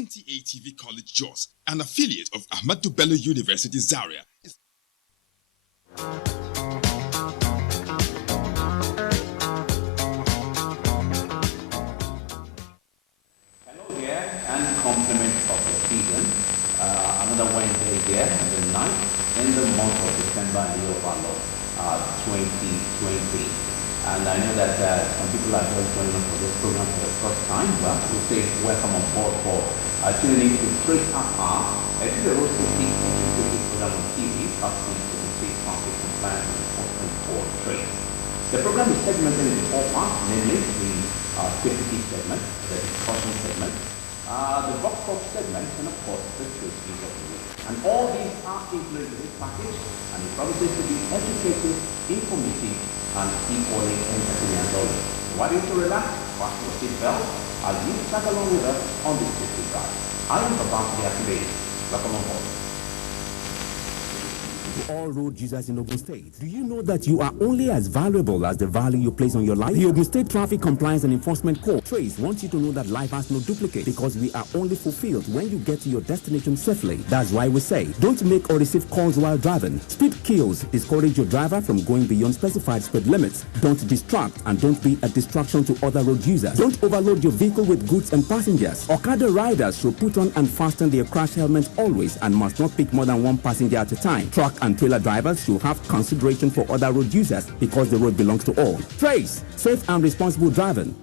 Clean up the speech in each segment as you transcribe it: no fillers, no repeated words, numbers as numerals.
NTA TV College Jos, an affiliate of Ahmadu Bello University Zaria. And complement of the season, another Wednesday here, the 9th in the month of December, year of our Lord, 2020. And I know that some people are just joining us for this program for the first time, but we'll say welcome on board for tuning in to Trace Afar. It is a road safety educative program on TV, asking to safe traffic compliance and enforcement for Trace. The program is segmented into 4 parts, namely the safety segment, the discussion segment, the box talk segment, and of course the truth is of the week. And all these are included in this package, and it promises to be educative, informative, and equally entertaining as always. So why don't you relax, fasten your seatbelt, as you tag along with us on this safety drive. I am about to be activated. Welcome on board. All road users in Ogun State, do you know that you are only as valuable as the value you place on your life? The Ogun State Traffic Compliance and Enforcement Corps, Trace, wants you to know that life has no duplicate, because we are only fulfilled when you get to your destination safely. That's why we say, don't make or receive calls while driving. Speed kills. Discourage your driver from going beyond specified speed limits. Don't distract, and don't be a distraction to other road users. Don't overload your vehicle with goods and passengers. Okada riders should put on and fasten their crash helmets always, and must not pick more than one passenger at a time. Truck and trailer drivers should have consideration for other road users, because the road belongs to all. Trace, safe and responsible driving.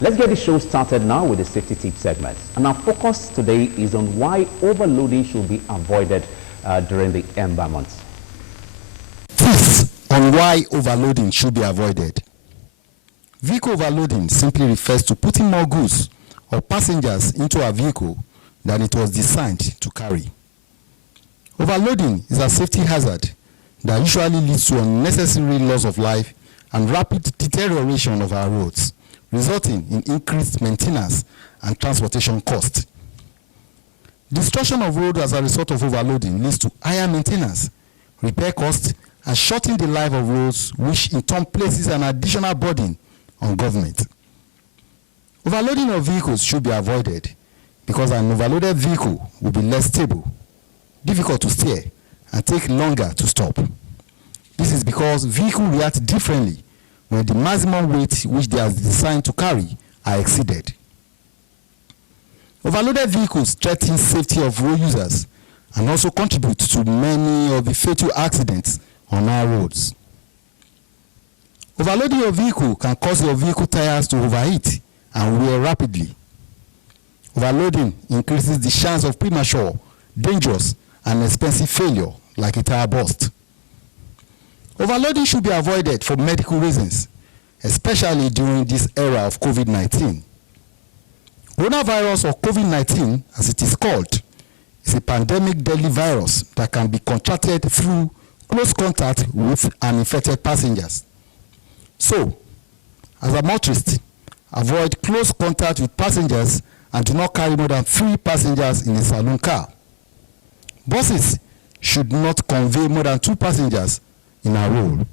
Let's get the show started now with the safety tip segment. And our focus today is on why overloading should be avoided during the Ember months. Tips on why overloading should be avoided. Vehicle overloading simply refers to putting more goods or passengers into a vehicle than it was designed to carry. Overloading is a safety hazard that usually leads to unnecessary loss of life and rapid deterioration of our roads, resulting in increased maintenance and transportation costs. Destruction of road as a result of overloading leads to higher maintenance, repair costs, and shortening the life of roads, which in turn places an additional burden on government. Overloading of vehicles should be avoided, because an overloaded vehicle will be less stable, difficult to steer, and take longer to stop. This is because vehicles react differently when the maximum weight which they are designed to carry are exceeded. Overloaded vehicles threaten safety of road users and also contribute to many of the fatal accidents on our roads. Overloading your vehicle can cause your vehicle tires to overheat and wear rapidly. Overloading increases the chance of premature, dangerous, and expensive failure, like a tire burst. Overloading should be avoided for medical reasons, especially during this era of COVID-19. Coronavirus, or COVID-19 as it is called, is a pandemic deadly virus that can be contracted through close contact with uninfected passengers. So, as a motorist, avoid close contact with passengers and do not carry more than 3 passengers in a saloon car. Buses should not convey more than 2 passengers in a row.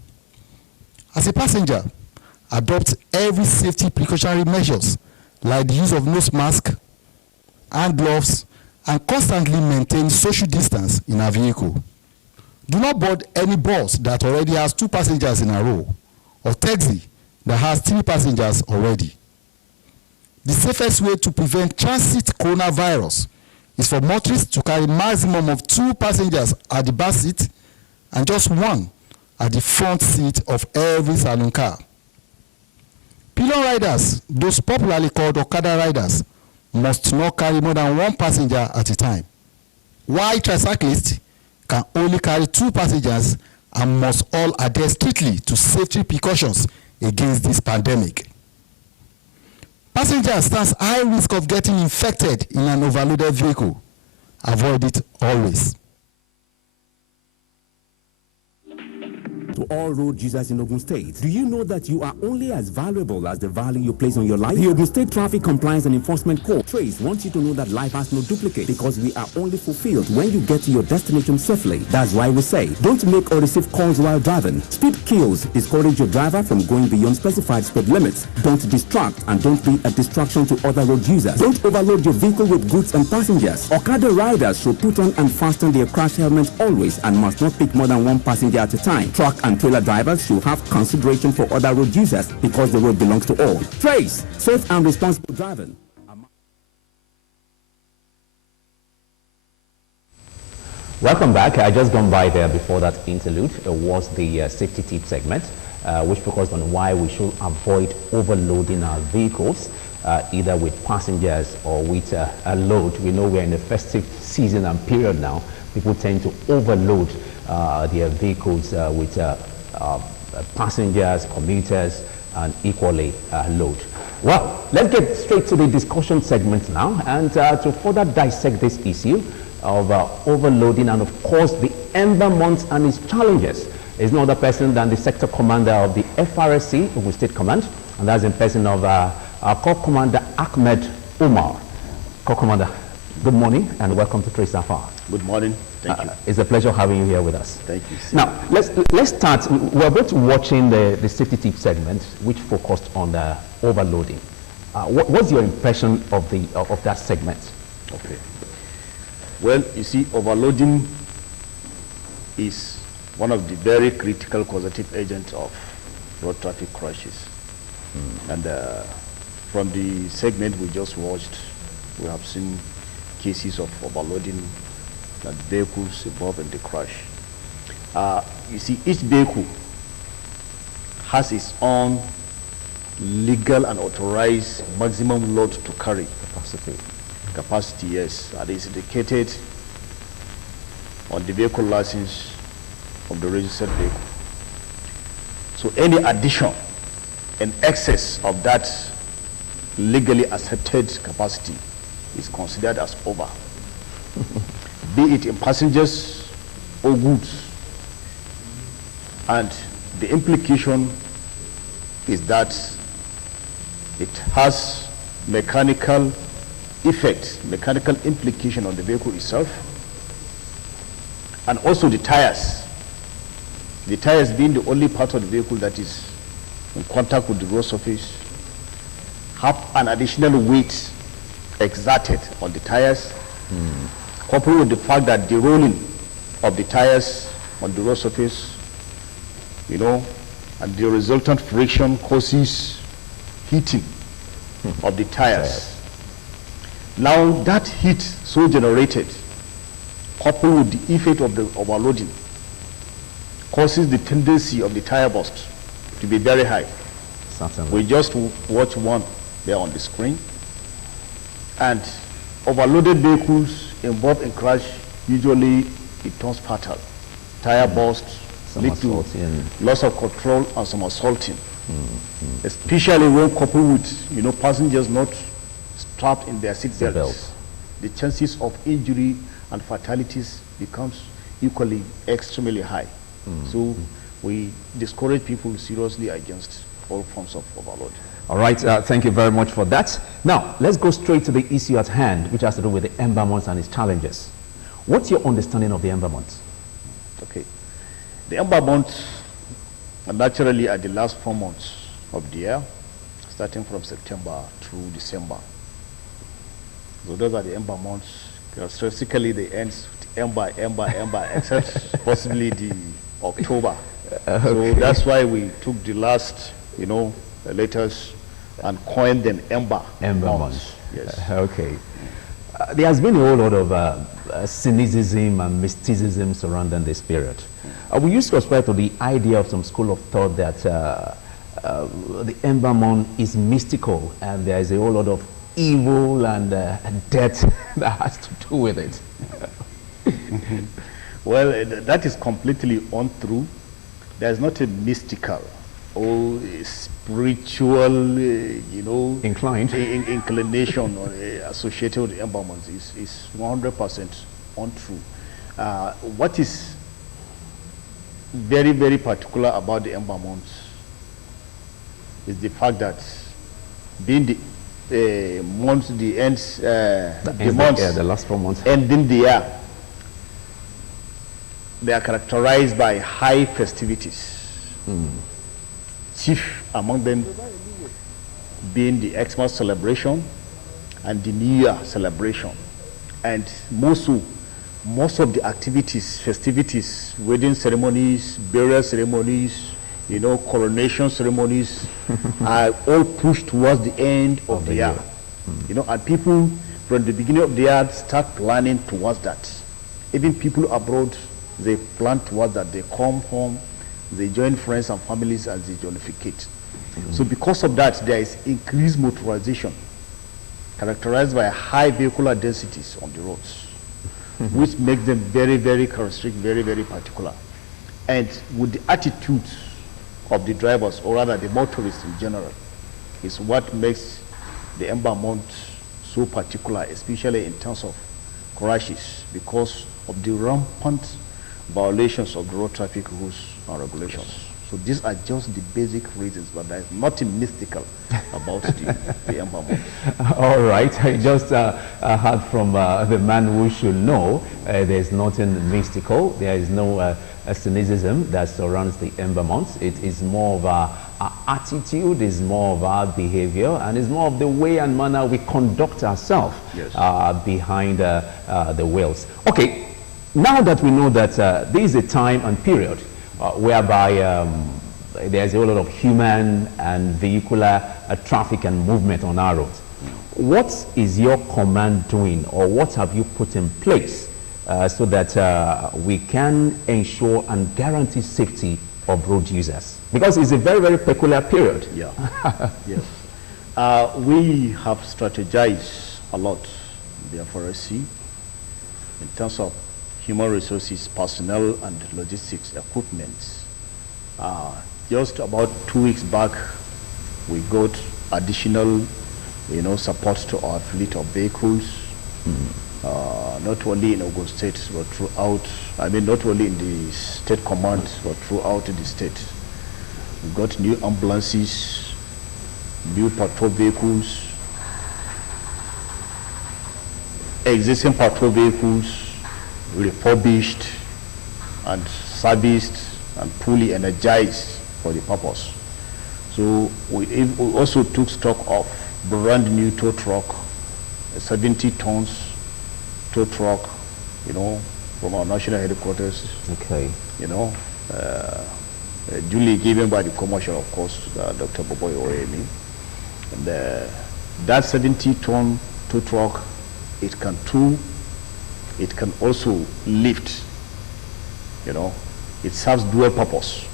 As a passenger, adopt every safety precautionary measures like the use of nose mask, hand gloves, and constantly maintain social distance in a vehicle. Do not board any bus that already has 2 passengers in a row, or taxi that has 3 passengers already. The safest way to prevent transit coronavirus is for motorists to carry a maximum of 2 passengers at the back seat and just 1 at the front seat of every saloon car. Pillion riders, those popularly called Okada riders, must not carry more than 1 passenger at a time, while tricyclists can only carry 2 passengers and must all adhere strictly to safety precautions against this pandemic. Passengers stand high risk of getting infected in an overloaded vehicle. Avoid it always. To all road users in Ogun State, do you know that you are only as valuable as the value you place on your life? The Ogun State Traffic Compliance and Enforcement Corps, Trace, wants you to know that life has no duplicate because we are only fulfilled when you get to your destination safely. That's why we say, don't make or receive calls while driving. Speed kills. Discourage your driver from going beyond specified speed limits. Don't distract and don't be a distraction to other road users. Don't overload your vehicle with goods and passengers. Okada riders should put on and fasten their crash helmets always and must not pick more than one passenger at a time. Truck and trailer drivers should have consideration for other road users because the road belongs to all. Trace, safe and responsible driving. Welcome back. I just gone by there before that interlude was the safety tip segment, which focused on why we should avoid overloading our vehicles, either with passengers or with a load. We know we're in the festive season and period now. People tend to overload their vehicles with passengers, commuters, and equally load. Well, let's get straight to the discussion segment now, and to further dissect this issue of overloading and of course the Ember month and its challenges is no other person than the sector commander of the FRSC, Ogun State Command, and that's in person of our Corps Commander Ahmed Umar. Corps Commander, good morning and welcome to Trace Afar. Good morning. Thank you. It's a pleasure having you here with us. Thank you. Now, let's start. We're both watching the safety tip segment, which focused on the overloading. What's your impression of that segment? Okay. Well, you see, overloading is one of the very critical causative agents of road traffic crashes. And from the segment we just watched, we have seen cases of overloading and vehicles involved in the crash. You see, each vehicle has its own legal and authorized maximum load to carry capacity, yes, and is indicated on the vehicle license of the registered vehicle. So any addition in excess of that legally accepted capacity is considered as over, be it in passengers or goods. And the implication is that it has mechanical effect, mechanical implication on the vehicle itself, and also the tires. The tires being the only part of the vehicle that is in contact with the road surface, have an additional weight exerted on the tires, coupled with the fact that the rolling of the tires on the road surface, you know, and the resultant friction causes heating of the tires. Now that heat so generated, coupled with the effect of the overloading, causes the tendency of the tire burst to be very high. Certainly. We just watch one there on the screen. And overloaded vehicles involved in crash, usually it turns fatal. Tire bursts lead to loss of control and some assaulting. Especially when coupled with, you know, passengers not strapped in their seat belts. The chances of injury and fatalities becomes equally extremely high. So we discourage people seriously against all forms of overload. All right, thank you very much for that. Now, let's go straight to the issue at hand, which has to do with the Ember month and its challenges. What's your understanding of the Ember month? Okay. The Ember months naturally are the last 4 months of the year, starting from September through December. So those are the Ember months. Characteristically, they end with Ember, except possibly the October. Okay. So that's why we took the last, you know, letters and coined them Ember months. Yes. Okay. There has been a whole lot of cynicism and mysticism surrounding this period. We used to subscribe to the idea of some school of thought that the Ember month is mystical and there is a whole lot of evil and death that has to do with it. Well, that is completely untrue. There's not a mystical or a spiritual, you know, inclination or associated with the Ember month. Is 100% untrue. What is very, very particular about the ember months is the fact that being the months, the ends, the months, yeah, the last 4 months, ending the year, they are characterized by high festivities. Chief among them being the Xmas celebration and the New Year celebration. And most of the activities, festivities, wedding ceremonies, burial ceremonies, you know, coronation ceremonies are all pushed towards the end of the year. You know, and people from the beginning of the year start planning towards that. Even people abroad, they plan towards that. They come home, they join friends and families as they joynificate. So because of that, there is increased motorization characterized by high vehicular densities on the roads, which makes them very, very characteristic, very, very particular. And with the attitudes of the drivers, or rather the motorists in general, is what makes the ember month so particular, especially in terms of crashes, because of the rampant violations of the road traffic rules and regulations. So these are just the basic reasons, but there's nothing mystical about the ember month. All right, I just heard from the man who should know. There's nothing mystical. There is no cynicism that surrounds the ember month. It is more of our attitude, is more of our behavior, and is more of the way and manner we conduct ourselves behind the wheels. Okay, now that we know that there is a time and period whereby there's a lot of human and vehicular traffic and movement on our roads, what is your command doing, or what have you put in place so that we can ensure and guarantee safety of road users? Because it's a very, very peculiar period. Yeah, yes. We have strategized a lot, the FRSC, in terms of human resources, personnel, and logistics equipment. Just about 2 weeks back, we got additional, you know, support to our fleet of vehicles, not only in Ogun State, but throughout, I mean, not only in the state command, but throughout the state. We got new ambulances, new patrol vehicles, existing patrol vehicles, refurbished and serviced and fully energized for the purpose. So we also took stock of brand new tow truck, a 70 tons tow truck, you know, from our national headquarters. Okay. You know, duly given by the commercial, of course, Dr. Boboy Oremi. And that 70-ton tow truck, it can tow, it can also lift, you know. It serves dual purpose.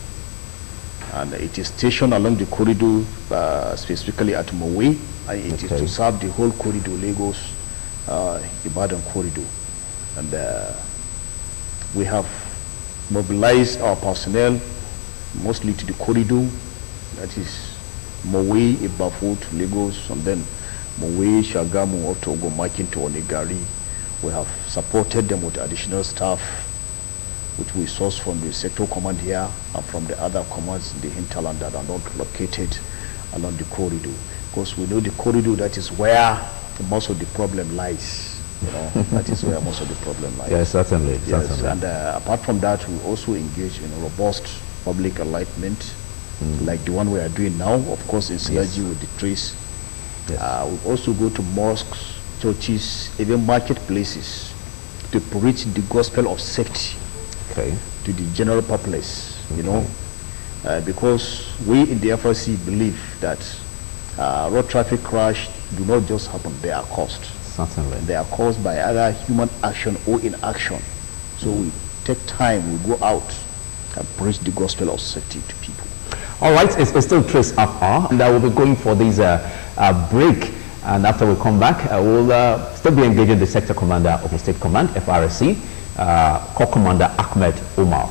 And it is stationed along the corridor, specifically at Mowe, and it is to serve the whole corridor, Lagos, Ibadan corridor. And we have mobilized our personnel mostly to the corridor, that is Mowe, Ibafo to Lagos, and then Mowe, Shagamu, up to Ogomakin to Onegari. We have supported them with additional staff, which we source from the sector command here and from the other commands in the hinterland that are not located along the corridor. Because we know the corridor, that is where most of the problem lies. You know, that is where most of the problem lies. Yes, certainly. Yes, certainly. and apart from that, we also engage in robust public enlightenment, like the one we are doing now, of course, in synergy with the trees. Yes. We also go to mosques, churches, even marketplaces to preach the gospel of safety to the general populace, you know, because we in the FRC believe that road traffic crash do not just happen, they are caused. Certainly. They are caused by either human action or inaction. So we take time, we go out and preach the gospel of safety to people. All right, it's still Trace Hour, and I will be going for this break. And after we come back, we'll still be engaging the sector commander of the State Command, FRSC, Corps Commander Ahmed Omar.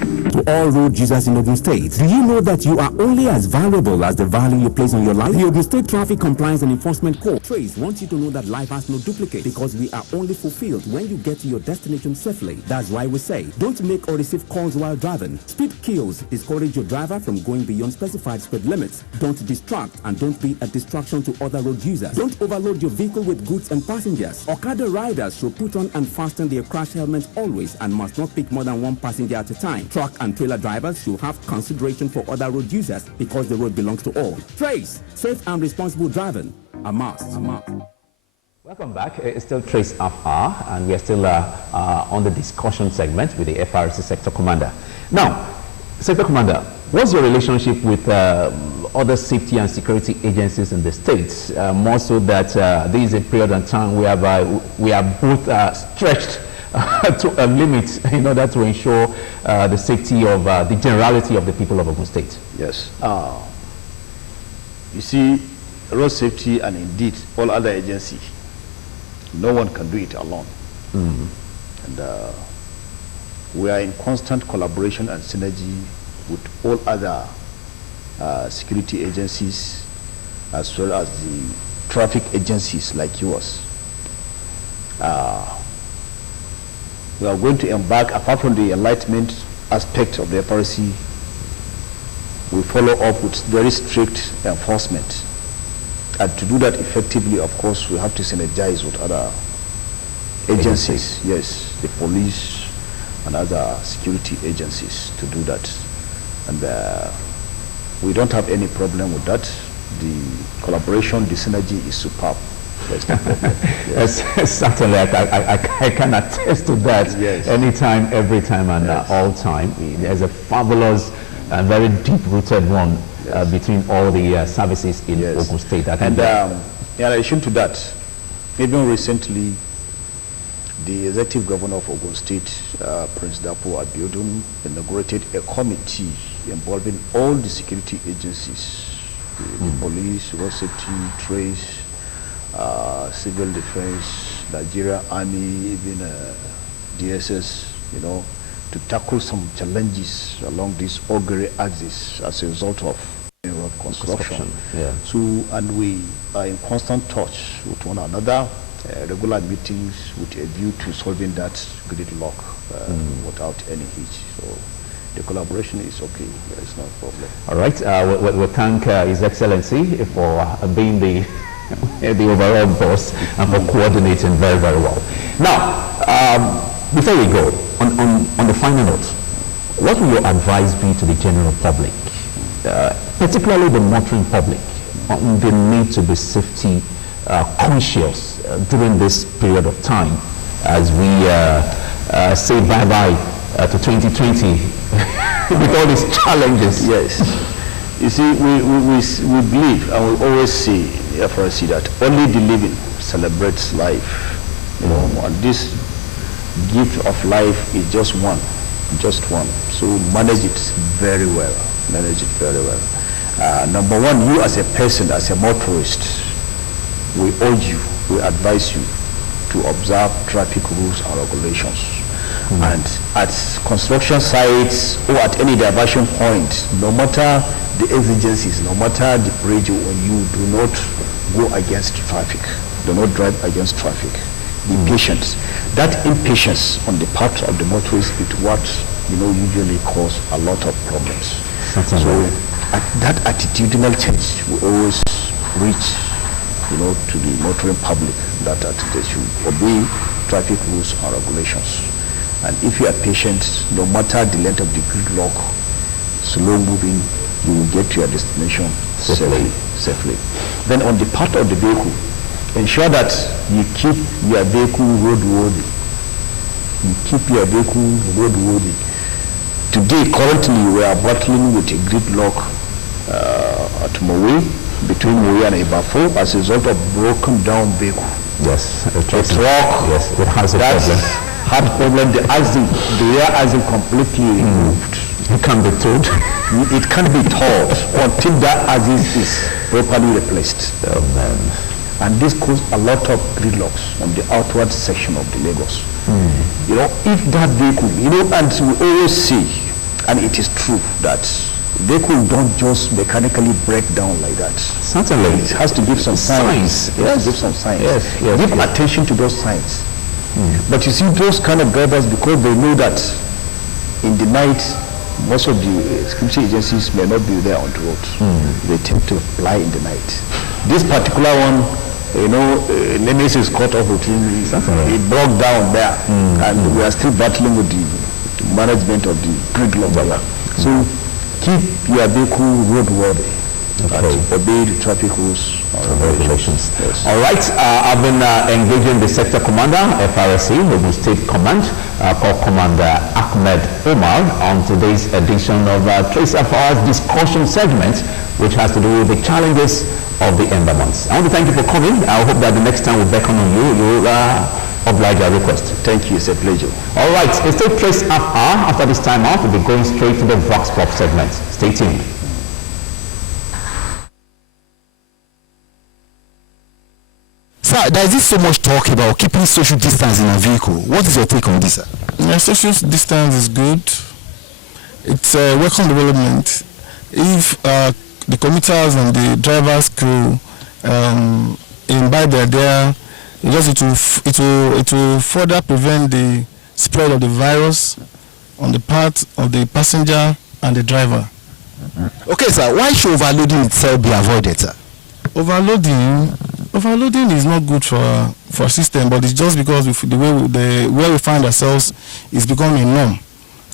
To all road users in Ogun State, do you know that you are only as valuable as the value you place on your life? The Ogun State Traffic Compliance and Enforcement Corps, Trace, wants you to know that life has no duplicate because we are only fulfilled when you get to your destination safely. That's why we say, don't make or receive calls while driving. Speed kills. Discourage your driver from going beyond specified speed limits. Don't distract and don't be a distraction to other road users. Don't overload your vehicle with goods and passengers. Okada riders should put on and fasten their crash helmets always and must not pick more than one passenger at a time. Truck and trailer drivers should have consideration for other road users because the road belongs to all. Trace, safe and responsible driving, a must. Welcome back. It's still Trace FR, and we are still on the discussion segment with the FRC Sector Commander. Now, Sector Commander, what's your relationship with other safety and security agencies in the states? More so that this is a period of time whereby we are both stretched to a limit in order to ensure the safety of the generality of the people of Ogun State. Yes. You see, road safety and indeed all other agencies, no one can do it alone. And we are in constant collaboration and synergy with all other security agencies as well as the traffic agencies like yours. We are going to embark, apart from the enlightenment aspect of the FRC, we follow up with very strict enforcement. And to do that effectively, of course, we have to synergize with other agencies. Yes, the police and other security agencies to do that. And we don't have any problem with that. The collaboration, the synergy is superb. Yes. Certainly, I can attest to that. Yes. Anytime, every time, and all time. There's a fabulous and very deep-rooted one between all the services in Ogun State. And in addition to that, even recently, the executive governor of Ogun State, Prince Dapo Abiodun, inaugurated a committee involving all the security agencies, the police, road safety, trace, civil defense, Nigeria Army, even DSS, you know, to tackle some challenges along this augury axis as a result of road construction. Yeah. So, and we are in constant touch with one another, regular meetings with a view to solving that gridlock without any hitch. So the collaboration is okay. There is no problem. All right. We thank His Excellency for being the overall boss and for coordinating very, very well. Now, before we go, on the final note, what will your advice be to the general public, particularly the motoring public, on the need to be safety conscious during this period of time as we say bye-bye to 2020 with all these challenges? Yes. You see, we believe and we always say FRC that only the living celebrates life. You know, and this gift of life is just one. So manage it very well. Number one, you as a person, as a motorist, we urge you, we advise you to observe traffic rules and regulations. And at construction sites or at any diversion point, no matter the exigencies, no matter the pressure on you, do not go against traffic. Do not drive against traffic. Be patient. That impatience on the part of the motorist is what usually cause a lot of problems. So that attitudinal change will always reach to the motoring public that they should obey traffic rules and regulations. And if you are patient, no matter the length of the gridlock, slow moving, you will get to your destination safely. Then on the part of the vehicle, ensure that you keep your vehicle roadworthy. Today, currently, we are battling with a gridlock at Mowe, between Mowe and Ibafo, as a result of broken down vehicle. Yes, a truck. Yes, it has a problem. Had problem. The rear axle completely removed. It can be towed. It can't be towed until that axle is properly replaced. Oh man! And this caused a lot of gridlocks on the outward section of the Lagos. If that vehicle, and we always say, And it is true that vehicle don't just mechanically break down like that. Certainly. It has to give some signs. It has to give some signs. Give attention to those signs. But you see, those kind of drivers, because they know that in the night, most of the security agencies may not be there on the road. They tend to fly in the night. This particular one, Nemesis caught up with him. It broke down there, and we are still battling with the management of the grid law. So keep your vehicle roadworthy. Obey the traffic rules and regulations. Yes. All right, I've been engaging the sector commander, FRSC, Ogun State Command, called Commander Ahmed Omar, on today's edition of Trace FR's discussion segment, which has to do with the challenges of the Ember months. I want to thank you for coming. I hope that the next time we beckon on you, you'll oblige our request. Thank you, it's a pleasure. All right, it's still Trace FR. After this time out, we'll be going straight to the Vox Pop segment. Stay tuned. Sir, there is so much talk about keeping social distance in a vehicle. What is your take on this, sir? Yeah, social distance is good. It's a welcome development. If the commuters and the drivers could imbibe their idea, it will further prevent the spread of the virus on the part of the passenger and the driver. Okay, sir. Why should overloading itself be avoided, sir? Overloading is not good for a system, but it's just because where we find ourselves is becoming a norm,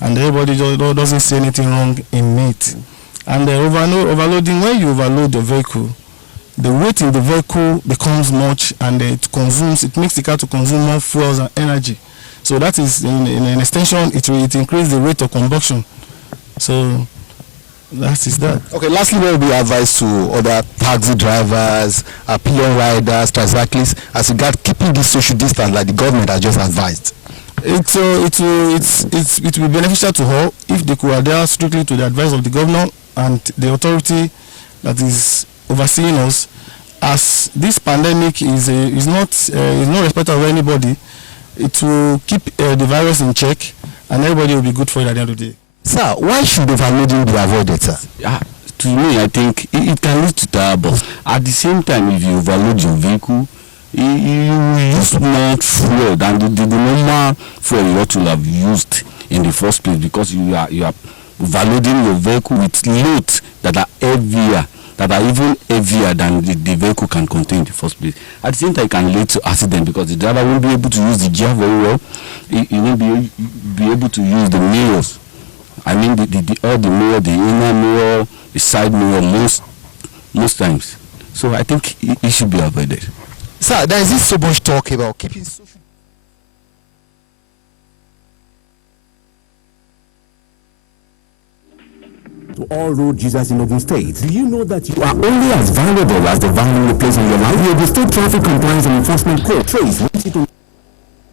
and everybody just doesn't see anything wrong in it. And overloading, when you overload the vehicle, the weight in the vehicle becomes much, and it makes the car to consume more fuels and energy. So that is, in an extension, it increases the rate of combustion. So that is that. Okay, lastly, what will be advice to other taxi drivers, pillion riders, tricyclists, as regard keeping this social distance like the government has just advised? It will be beneficial to all if they could adhere strictly to the advice of the governor and the authority that is overseeing us. As this pandemic is not respect of anybody, it will keep the virus in check, and everybody will be good for it at the end of the day. Sir, why should overloading be avoided, sir? To me, I think it can lead to tire burst. At the same time, if you overload your vehicle, you use more fuel than the normal fuel you ought to have used in the first place, because you are overloading your vehicle with loads that are heavier, that are even heavier than the vehicle can contain in the first place. At the same time, it can lead to accident, because the driver won't be able to use the gear very well. He won't be able to use the mirrors. I mean, all the mirror, the inner mirror, the side mirror, most times. So I think it should be avoided. Sir, there is so much talk about keeping social. To all road users in Ogun State, do you know that you are only as valuable as the value you place on your life? The Ogun State Traffic Compliance and Enforcement Code, Trace, wants you to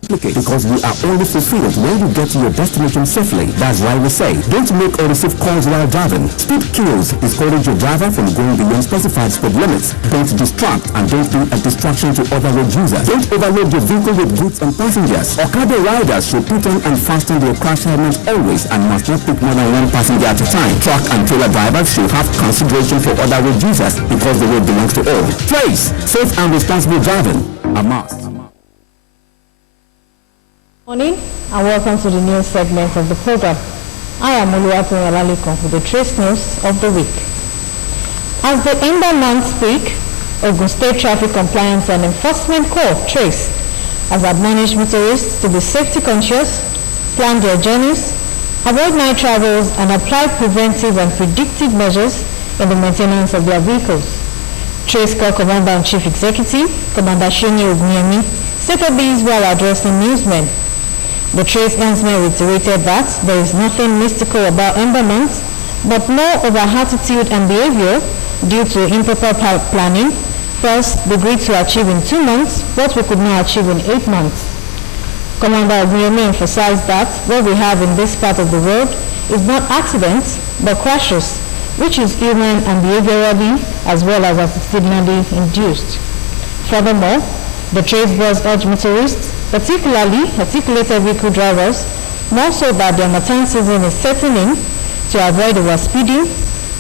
because we are only fulfilled when you get to your destination safely. That's why we say, don't make or receive calls while driving. Speed kills discourage your driver from going beyond specified speed limits. Don't distract, and don't be a distraction to other road users. Don't overload your vehicle with goods and passengers. Okada riders should put on and fasten their crash helmets always, and must not pick more than one passenger at a time. Truck and trailer drivers should have consideration for other road users, because the road belongs to all. Trace, safe and responsible driving, a must. Morning and welcome to the news segment of the program. I am Oluwatoyin Olalikon with the Trace News of the week. As the Ember months speak, Ogun State Traffic Compliance and Enforcement Corps, Trace, has admonished motorists to be safety conscious, plan their journeys, avoid night travels, and apply preventive and predictive measures in the maintenance of their vehicles. Trace Corps Commander and Chief Executive, Commander Shini Ogniemi, stated these while addressing newsmen. The Trace Landsman reiterated that there is nothing mystical about Ember months, but more of our attitude and behavior due to improper planning. Thus, the agreed to achieve in 2 months what we could not achieve in 8 months. Commander Ogniemi emphasized that what we have in this part of the world is not accidents, but crashes, which is human and behaviorally as well as attitudinally induced. Furthermore, the Trace boss urged motorists, particularly articulated vehicle drivers, more so that the Ramadan season is setting in, to avoid overspeeding,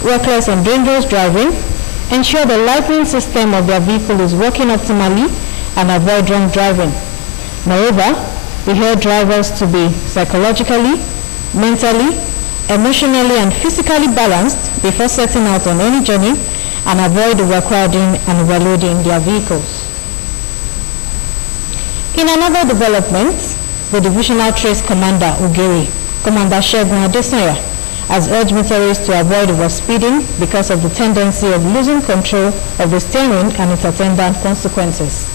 reckless and dangerous driving, ensure the lighting system of their vehicle is working optimally, and avoid drunk driving. Moreover, we urge drivers to be psychologically, mentally, emotionally, and physically balanced before setting out on any journey, and avoid overcrowding and overloading their vehicles. In another development, the Divisional Trace Commander Ugeri, Commander Shegun Adesanya, has urged motorists to avoid overspeeding because of the tendency of losing control of the steering and its attendant consequences.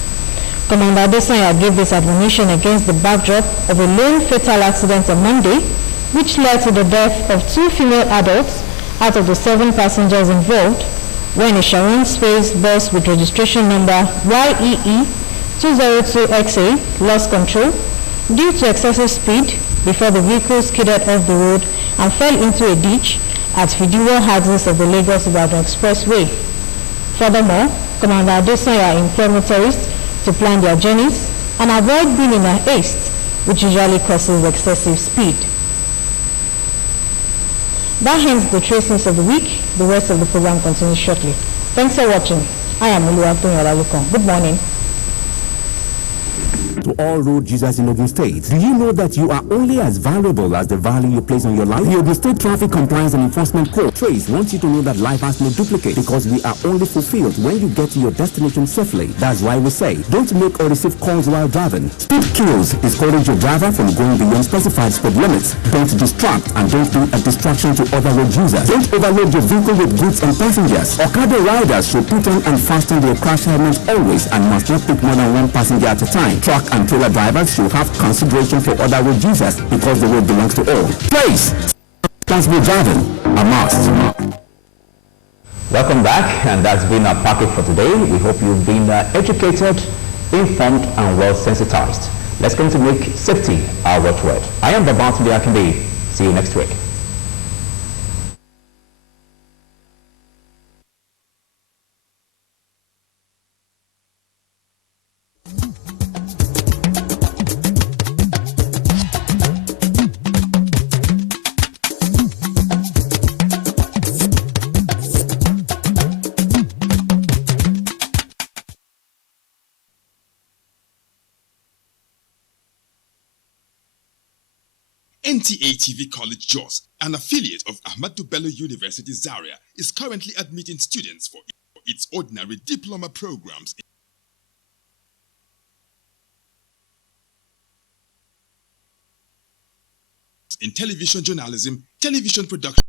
Commander Adesanya gave this admonition against the backdrop of a lone fatal accident on Monday, which led to the death of 2 female adults out of the 7 passengers involved when a Sharon-based bus with registration number YEE 202XA lost control due to excessive speed before the vehicle skidded off the road and fell into a ditch at Fidiwo axis of the Lagos-Ibadan Expressway. Furthermore, Commander Adesanya implored motorists to plan their journeys and avoid being in a haste, which usually causes excessive speed. That ends the Trace News of the week. The rest of the program continues shortly. Thanks for watching. I am Oluwatoyin Olalukan. Good morning. To all road users in Ogun State, do you know that you are only as valuable as the value you place on your life? The Ogun State Traffic Compliance and Enforcement Corps, Trace, wants you to know that life has no duplicate because we are only fulfilled when you get to your destination safely. That's why we say, don't make or receive calls while driving. Speed kills discourage your driver from going beyond specified speed limits. Don't distract and don't be a distraction to other road users. Don't overload your vehicle with goods and passengers. Okada riders should put on and fasten their crash helmets always and must not take more than 1 passenger at a time. Truck and trailer drivers should have consideration for other road users because the road belongs to all. Place! Responsible driving, a must. Welcome back, and that's been our package for today. We hope you've been educated, informed, and well sensitized. Let's come to make safety our watchword. I am Babatunde Akinde. See you next week. NTA TV College Jos, an affiliate of Ahmadu Bello University Zaria, is currently admitting students for its ordinary diploma programs in television journalism, television production,